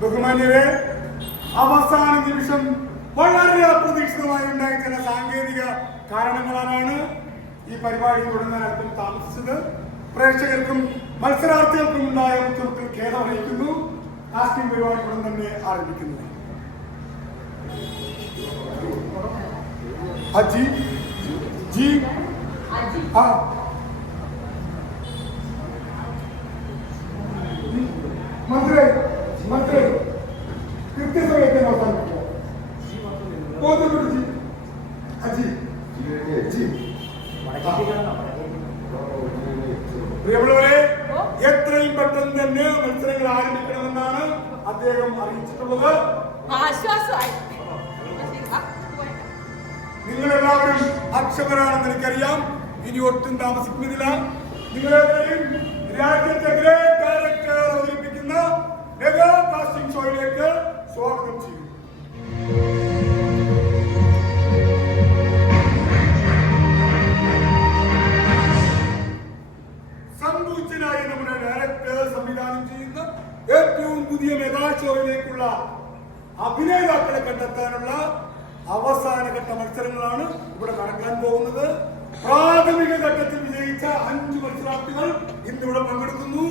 ബഹുമാന്യരെ, അവസാന നിമിഷം വളരെ അപ്രതീക്ഷിതമായി ഉണ്ടായ ചില സാങ്കേതിക കാരണങ്ങളാണ് ഈ പരിപാടി തുടങ്ങാൻ അല്പം താമസിച്ചത്. പ്രേക്ഷകർക്കും മത്സരാർത്ഥികൾക്കും ഉണ്ടായ ബുദ്ധിമുട്ടിൽ ഖേദം അറിയിക്കുന്നു. കാസ്റ്റിംഗ് പരിപാടി ഉടൻ തന്നെ ആരംഭിക്കുന്നു. അജി ജി ആ മന്ത്രി മന്ത്രി കൃത്യസമയത്തെ അവസാനിപ്പിക്കുക. അജി ജി പ്രിയമുള്ളവരെ, എത്രയും പെട്ടെന്ന് തന്നെ മത്സരങ്ങൾ ആരംഭിക്കണമെന്നാണ് അദ്ദേഹം അറിയിച്ചിട്ടുള്ളത്. നിങ്ങളെല്ലാവരും അക്ഷമരാണെന്ന് എനിക്കറിയാം. ഇനി ഒട്ടും താമസിക്കുന്നില്ല. നിങ്ങളെല്ലാവരും രാജ്യത്തെ ഗ്രേറ്റ് ഡയറക്ടർ അവതരിപ്പിക്കുന്ന മെഗാ കാസ്റ്റിംഗ് ഷോയിലേക്ക് സ്വാഗതം ചെയ്യും. സംഭൂച്ചനായി നമ്മുടെ ഡയറക്ടർ സംവിധാനം ചെയ്യുന്ന ഏറ്റവും പുതിയ മെഗാ ഷോയിലേക്കുള്ള അഭിനേതാക്കളെ കണ്ടെത്താനുള്ള അവസാനഘട്ട മത്സരങ്ങളാണ് ഇവിടെ നടക്കാൻ പോകുന്നത്. പ്രാഥമിക ഘട്ടത്തിൽ വിജയിച്ച 5 മത്സരാർത്ഥികൾ ഇന്നിവിടെ പങ്കെടുക്കുന്നു.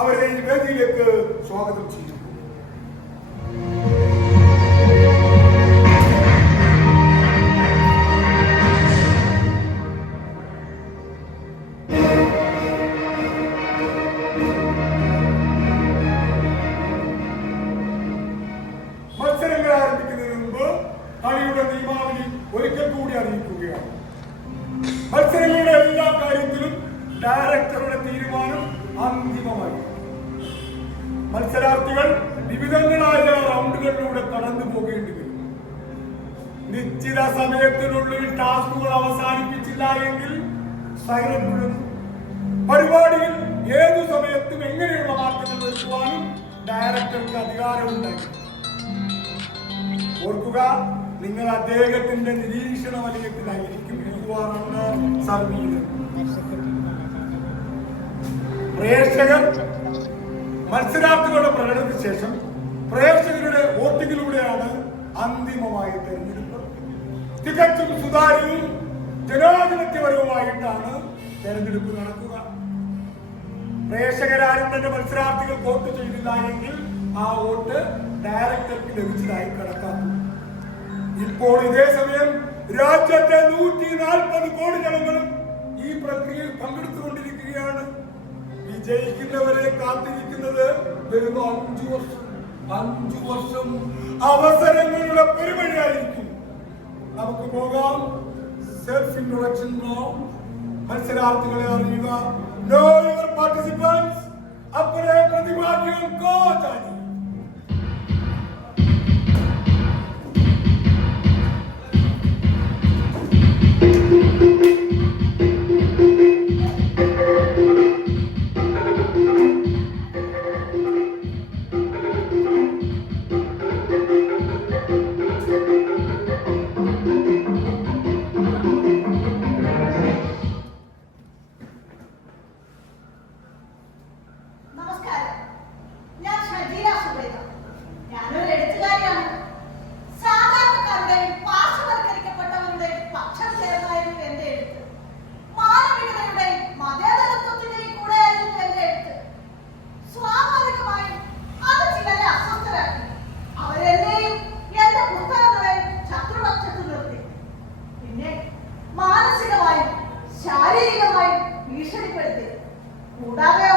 അവരെ ഈ വേദിയിലേക്ക് സ്വാഗതം ചെയ്യുന്നു. മത്സരങ്ങൾ ആരംഭിക്കുന്നതിന് മുമ്പ് കളിയുടെ നിയമാവലി ഒരിക്കൽ കൂടി അറിയിക്കുകയാണ്. മത്സരങ്ങളുടെ എല്ലാ കാര്യത്തിലും ഡയറക്ടറുടെ തീരുമാനം അന്തിമമായി. മത്സരാർത്ഥികൾ വിവിധങ്ങളായ റൗണ്ടുകളിലൂടെ കടന്നു പോകേണ്ടി വരും. നിശ്ചിത സമയത്തിനുള്ളിൽ ടാസ്കുകൾ അവസാനിപ്പിച്ചില്ല എങ്കിൽ സൈറൻ മുഴങ്ങും. പരിപാടിയിൽ ഏതു സമയത്തും എങ്ങനെയുള്ള മാറ്റങ്ങൾ വരുത്തുവാനും ഡയറക്ടർക്ക് അധികാരമുണ്ടായി. ഓർക്കുക, നിങ്ങൾ അദ്ദേഹത്തിന്റെ നിരീക്ഷണ വലയത്തിലായിരിക്കും സർവീസ്. പ്രേക്ഷകർ മത്സരാർത്ഥികളുടെ പ്രകടനത്തിന് ശേഷം പ്രേക്ഷകരുടെ വോട്ടിങ്ങിലൂടെയാണ് അന്തിമമായ തെരഞ്ഞെടുപ്പ്. തികച്ചും സുതാര്യവും ജനാധിപത്യപരവുമായിട്ടാണ് തെരഞ്ഞെടുപ്പ് നടക്കുക. പ്രേക്ഷകരാരും തന്നെ മത്സരാർത്ഥികൾ വോട്ട് ചെയ്തില്ല എങ്കിൽ ആ വോട്ട് ഡയറക്ടർക്ക് ലഭിച്ചതായി കണക്കാക്കും. ഇപ്പോൾ ഇതേ സമയം രാജ്യത്തെ 140 കോടി ജനങ്ങളും ഈ പ്രക്രിയയിൽ പങ്കെടുത്തുകൊണ്ടിരിക്കുകയാണ്. വിജയിക്കുന്നവരെ കാത്തിരിക്കുന്നത് വെറും 5 വർഷം. 5 വർഷം അവസരങ്ങളുടെ പെരുമഴയായിരിക്കും. നമുക്ക് പോകാം. Self introduction round. മത്സരാർത്ഥികളെ അറിയുക. Know your participants. अपने प्रतिभागियों को जानिए. മാനസികമായും ശാരീരികമായും ഭീഷണിപ്പെടുത്തി. കൂടാതെയോ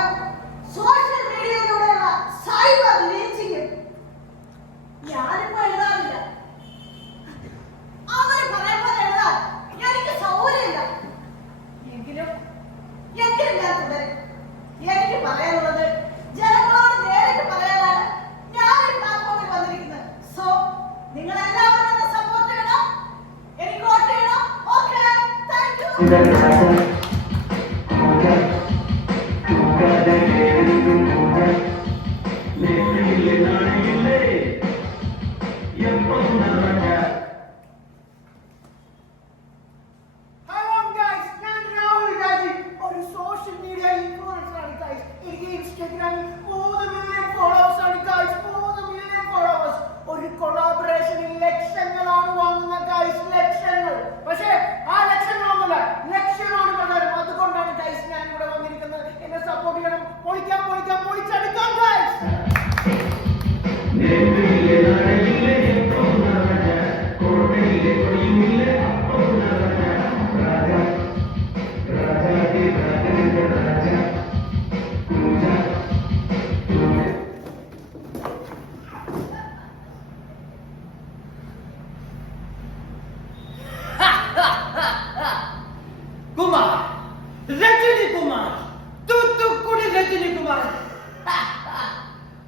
സോഷ്യൽ മീഡിയയിലൂടെയുള്ള സൈബർ ലിഞ്ചിങ്ങും. ഞാനിപ്പോ എഴുതാറില്ല. അവര് പറയുമ്പോൾ എഴുതാൻ എനിക്ക് സൗകര്യമില്ല. എങ്കിലും ഞാൻ തുടരും. എനിക്ക് പറയാനുള്ളത് ജനങ്ങളോട് നേരിട്ട് പറയാനാണ് ഞാൻ ഈ പ്ലാറ്റ്ഫോമിൽ വന്നിരിക്കുന്നത്. സോ നിങ്ങൾ എല്ലാവരും എന്നെ സപ്പോർട്ട് ചെയ്യണം, എനിക്ക് വോട്ട് ചെയ്യണം. Okay, thank you.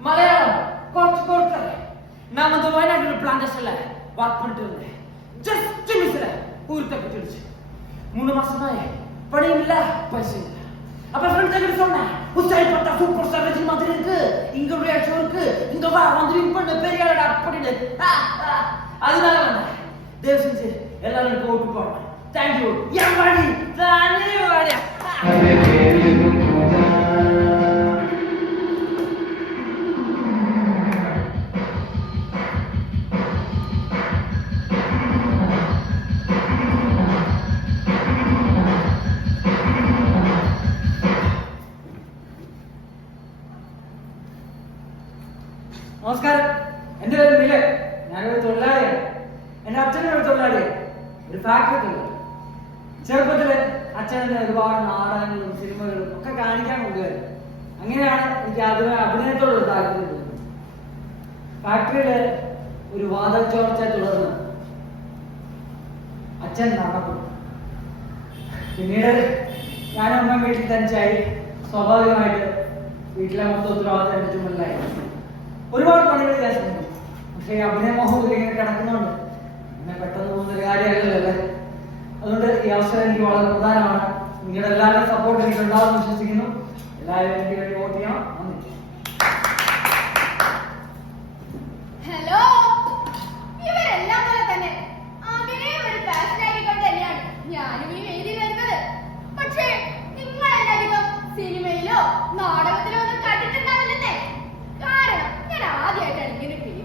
മലയാളം കുറച്ച് നാമത് വയനാട്ടിൽ പ്ലാന്റേഷനിലെ വർക്ക് பண்ணிட்டு ജസ്റ്റ് മിസ്സിലെ ഊരത്തെ പിടിച്ചു 3 മാസമായി പണിയില്ല പൈസയില്ല. அப்ப ஃப்ரெண்ட்ஸ் கிட்ட சொன்னேன், உஸ்தாய் பட்டா சூப்பர் ஸ்டார் ரஜினி மாதிரி இருக்கு, இங்க ஒரு ஷோ இருக்கு, இங்க வா வந்து வின் பண்ண பெரிய ஆளடா அப்படின்னு. அதனால வந்தேன். தேவ் செஞ்சு எல்லாரும் ஓட்டு போடுறேன். Thank you. எவ்வளவு தானே வாடா. നമസ്കാരം, എൻ്റെ പേര് മിലൻ. ഞാനൊരു തൊഴിലാളിയാണ്. എൻ്റെ അച്ഛനൊരു തൊഴിലാളിയാണ്, ഒരു ഫാക്ടറി തൊഴിലാളി. ചെറുപ്പത്തില് അച്ഛനെ ഒരുപാട് നാടകങ്ങളും സിനിമകളും ഒക്കെ കാണിക്കാൻ കൊണ്ടുവരും. അങ്ങനെയാണ് എനിക്ക് ആദ്യമേ അഭിനയത്തോടൊരു താല്പര്യം തോന്നുന്നത്. ഫാക്ടറിയില് ഒരു വാതക ചോർച്ചയെ തുടർന്ന് അച്ഛൻ മരണപ്പെട്ടു. പിന്നീട് ഞാനും അമ്മ വീട്ടിൽ തനിച്ചായി. സ്വാഭാവികമായിട്ട് വീട്ടിലെ മൊത്തം ഉത്തരവാദിത്തം എൻ്റെ ചുമലിലായി. ഒരുപാട് പണികൾ ഞാൻ ശ്രമിച്ചു. പക്ഷേ അഭിനയ മോഹത്തിൽ ഇങ്ങനെ കിടക്കുന്നുണ്ട് പിന്നെ പെട്ടെന്ന് പോകുന്നൊരു കാര്യമല്ലല്ലോ അല്ലേ. അതുകൊണ്ട് ഈ അവസരം എനിക്ക് വളരെ പ്രധാനമാണ്. നിങ്ങളുടെ എല്ലാവരുടെയും സപ്പോർട്ട് എനിക്ക് ഉണ്ടാവുമെന്ന് വിശ്വസിക്കുന്നു. എല്ലാവരും എനിക്ക് വേണ്ടി വോട്ട് ചെയ്യണം. നന്ദി. ഹലോ, ഇവരെല്ലാം പോലെ തന്നെ അഭിനയം ഒരു പാഷനാക്കിക്കൊണ്ട് തന്നെയാണ് ഞാനും ഈ വേദിയിൽ വരുന്നത്. പക്ഷേ നിങ്ങളെല്ലാധികം സിനിമയിലോ നാടകത്തിലോ ഒന്നും കണ്ടിട്ടുണ്ടാവില്ലെന്നേ. കാരണം ഞാൻ ആദ്യമായിട്ടാണ് ഇങ്ങനെ വേദി.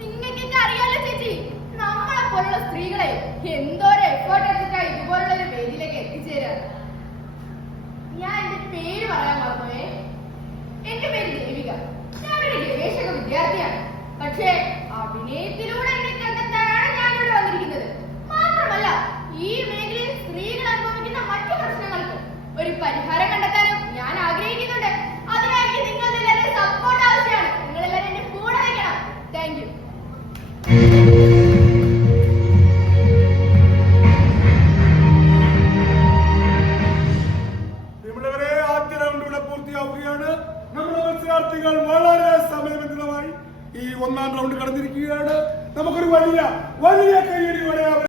നിങ്ങൾക്കൊക്കെ അറിയാലോ ചേച്ചി, നമ്മളെ പോലുള്ള സ്ത്രീകളെ എന്തോരം എഫേർട്ട് എടുത്തിട്ടാണ് ഇതുപോലുള്ള ഒരു വേദിയിലേക്ക് എത്തിച്ചേരാ. ഞാൻ എന്റെ പേര് പറയാൻ മറന്നുപോയേ. എന്റെ പേര് ദേവിക. ഞാനൊരു ഗവേഷക വിദ്യാർത്ഥിയാണ്. പക്ഷേ അഭിനയത്തിലൂടെ എന്നെ